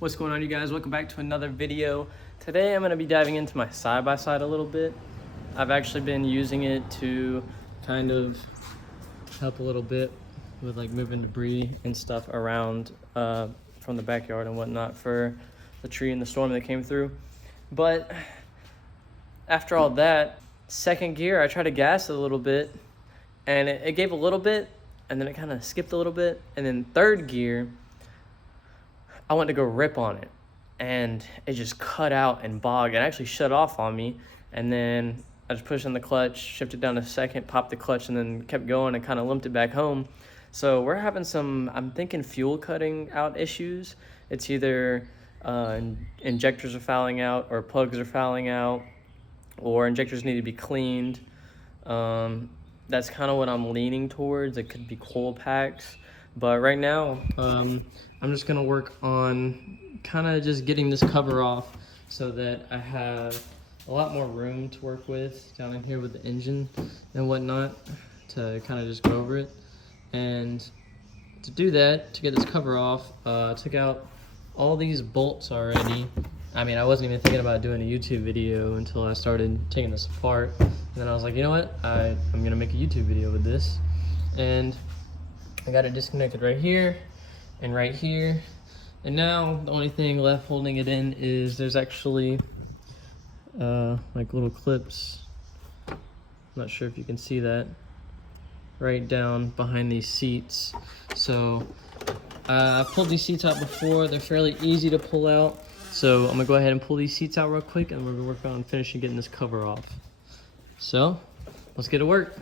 What's going on, you guys? Welcome back to another video. Today I'm going to be diving into my side-by-side a little bit. I've actually been using it to kind of help a little bit with like moving debris and stuff around from the backyard and whatnot for the tree and the storm that came through. But after all that, second gear, I tried to gas it a little bit and it gave a little bit and then it kind of skipped a little bit. And then third gear, I went to go rip on it and it just cut out and bogged and actually shut off on me. And then I just pushed in the clutch, shifted down to second, popped the clutch, and then kept going and kind of limped it back home. So we're having some, I'm thinking, fuel cutting out issues. It's either injectors are fouling out or plugs are fouling out or injectors need to be cleaned. That's kind of what I'm leaning towards. It could be coil packs. But right now, I'm just gonna work on kind of just getting this cover off so that I have a lot more room to work with down in here with the engine and whatnot to kind of just go over it. And to do that, to get this cover off, I took out all these bolts already. I mean, I wasn't even thinking about doing a YouTube video until I started taking this apart. And then I was like, you know what? I'm gonna make a YouTube video with this. And I got it disconnected right here and right here. And now the only thing left holding it in is there's actually like little clips. I'm not sure if you can see that right down behind these seats. So I've pulled these seats out before. They're fairly easy to pull out. So I'm gonna go ahead and pull these seats out real quick and we're gonna work on finishing getting this cover off. So let's get to work.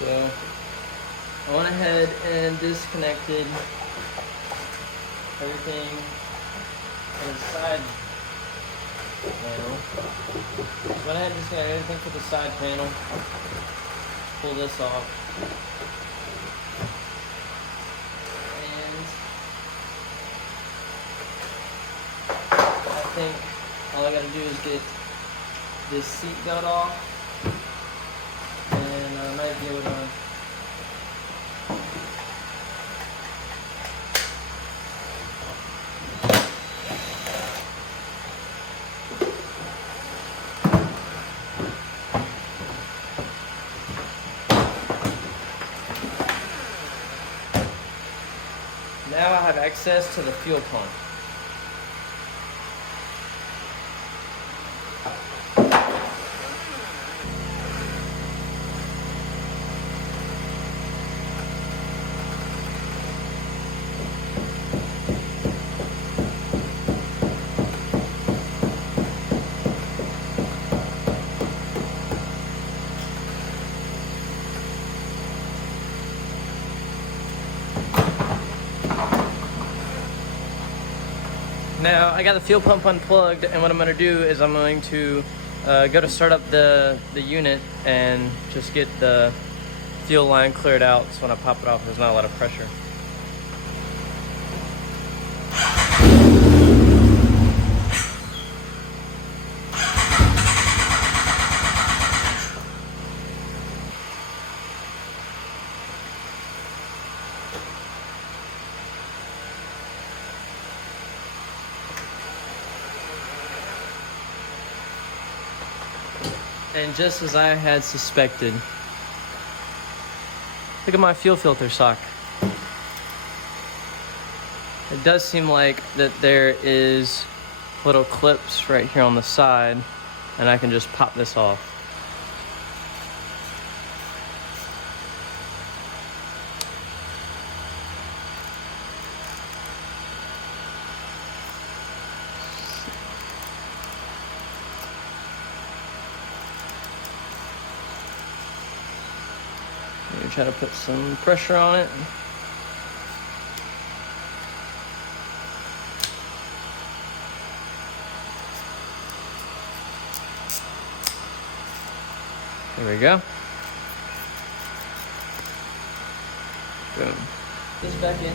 So I went ahead and disconnected everything from the side panel. Went ahead and disconnected everything from the side panel. Pull this off. And I think all I gotta do is get this seat belt off. And I might be able to Now I have access to the fuel pump. Now I got the fuel pump unplugged, and what I'm going to do is I'm going to go to start up the unit and just get the fuel line cleared out, so when I pop it off there's not a lot of pressure. And just as I had suspected, look at my fuel filter sock. It does seem like that there is little clips right here on the side, and I can just pop this off. Let me try to put some pressure on it. There we go. Boom. This back in.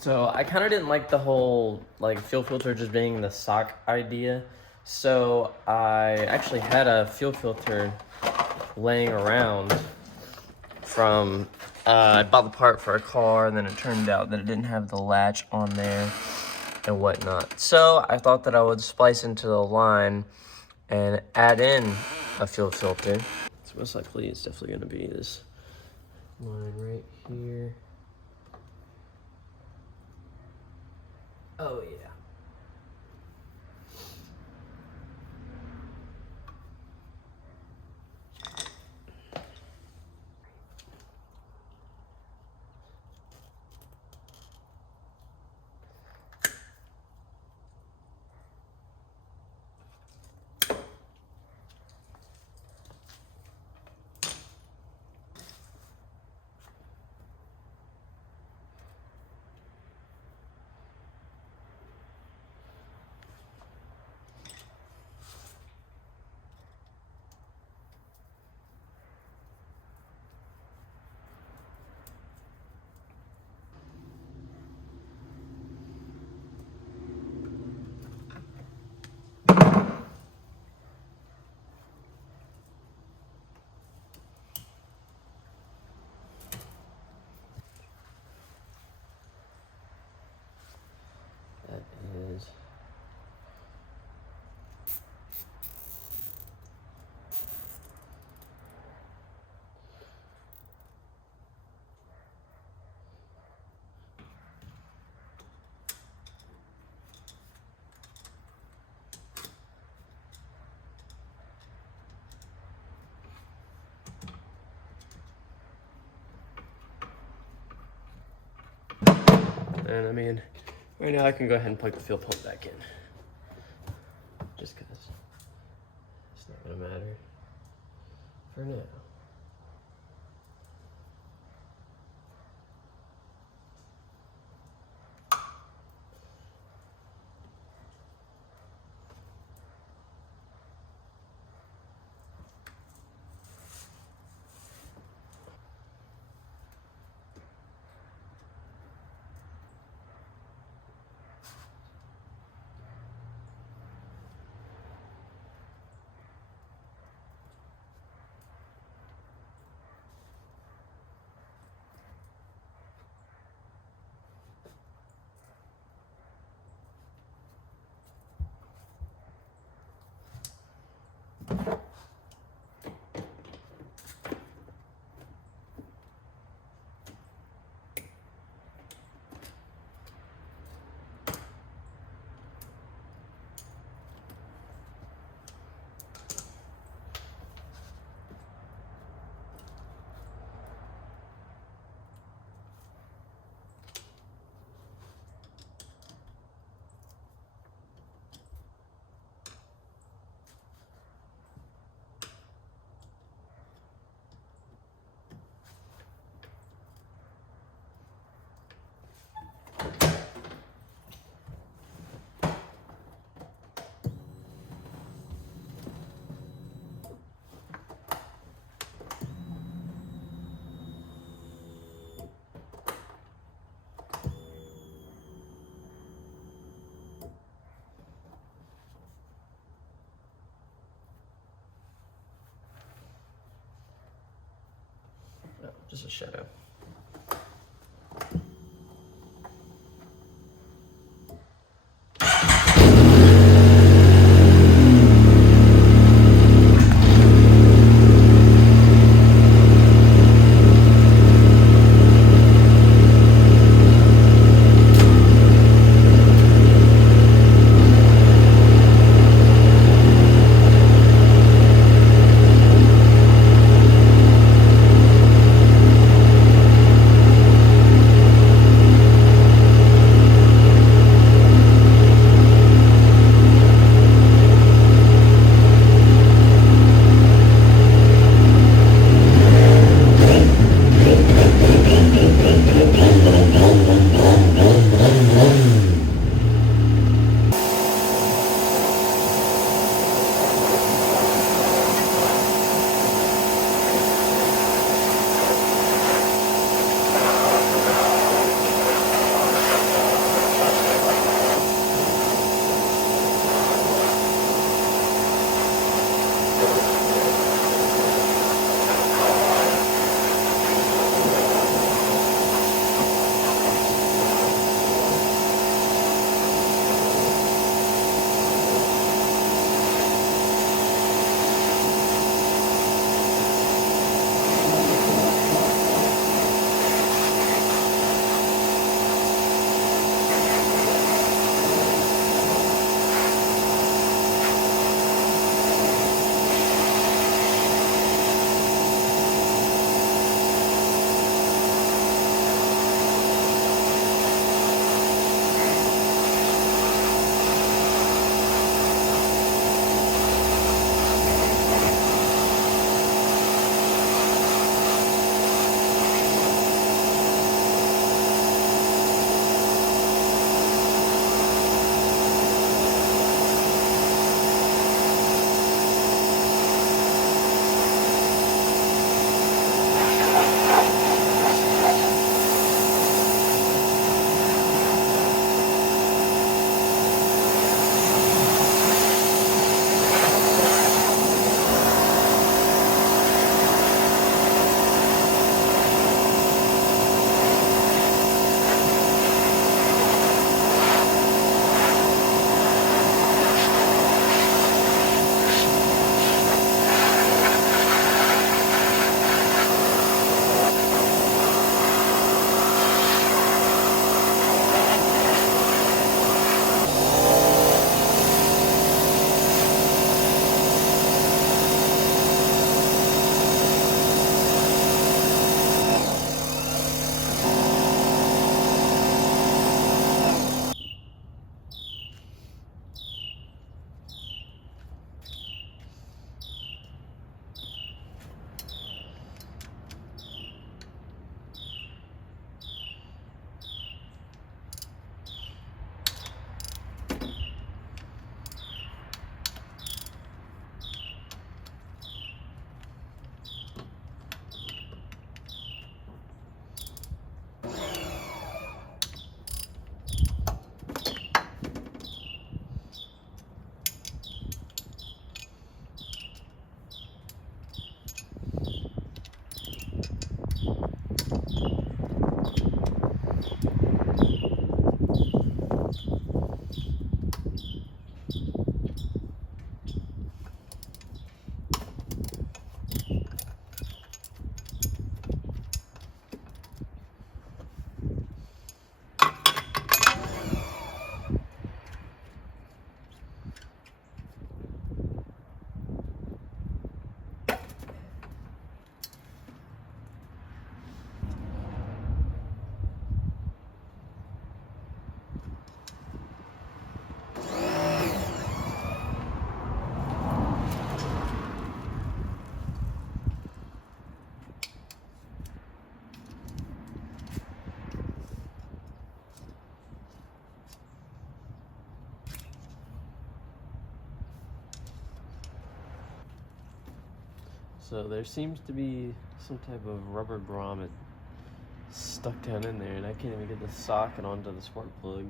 So I kind of didn't like the whole fuel filter just being the sock idea. So I actually had a fuel filter laying around from, I bought the part for a car, and then it turned out that it didn't have the latch on there and whatnot. So I thought that I would splice into the line and add in a fuel filter. So most likely it's definitely gonna be this line right here. Oh yeah. That is and I mean, right now I can go ahead and plug the fuel pump back in. Just because it's not gonna matter for now. just a shadow. So there seems to be some type of rubber grommet stuck down in there, and I can't even get the socket onto the spark plug.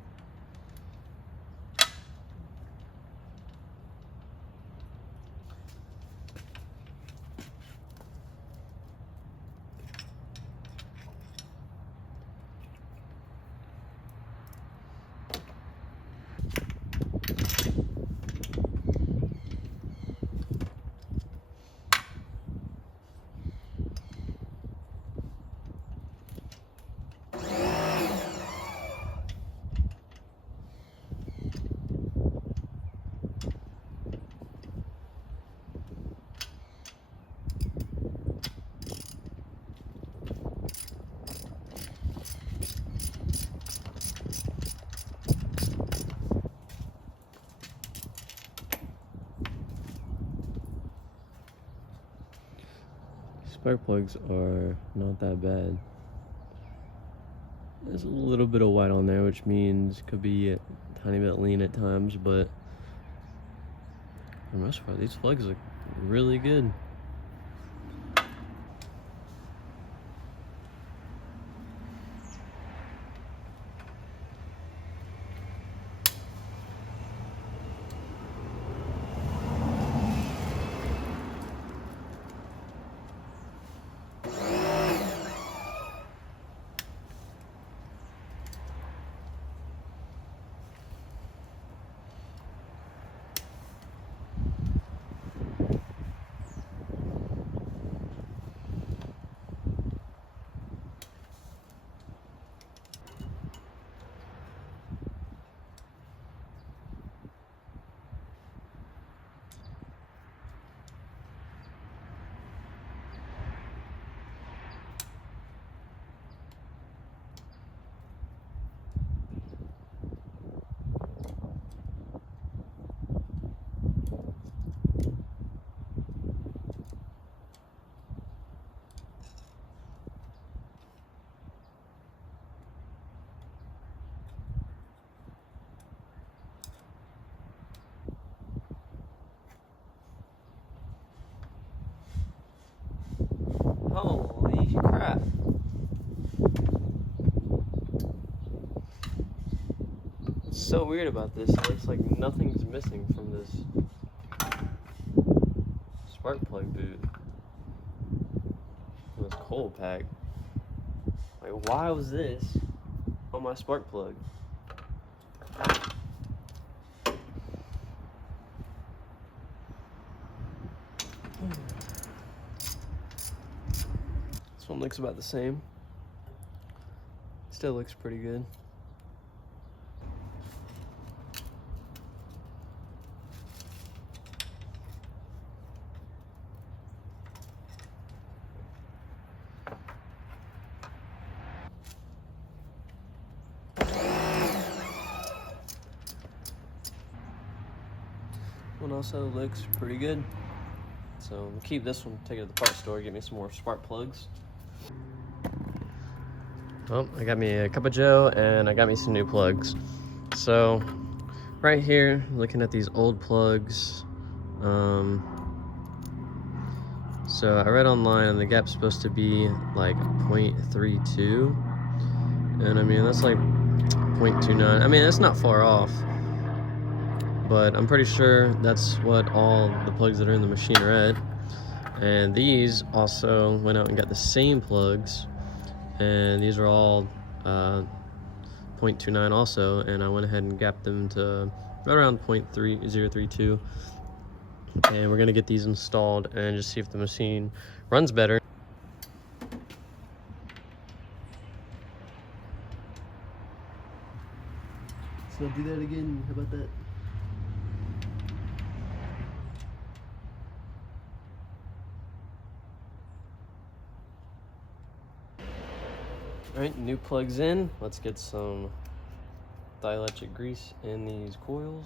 spark plugs are not that bad. There's a little bit of white on there, which means it could be a tiny bit lean at times, but for the most part, these plugs look really good. Holy crap. What's so weird about this, it looks like nothing's missing from this spark plug boot. This cold pack. Like, why was this on my spark plug? This one looks about the same. Still looks pretty good. One also looks pretty good. So we'll keep this one, take it to the parts store, get me some more spark plugs. Well, I got me a cup of joe and I got me some new plugs. So right here, looking at these old plugs. So I read online and the gap's supposed to be like 0.32. And I mean, that's like 0.29. I mean, it's not far off. But I'm pretty sure that's what all the plugs that are in the machine are at. And these also went out and got the same plugs, and these are all 0.29 also, and I went ahead and gapped them to right around 0.3032. And we're gonna get these installed and just see if the machine runs better. So do that again, how about that? All right, new plugs in. Let's get some dielectric grease in these coils.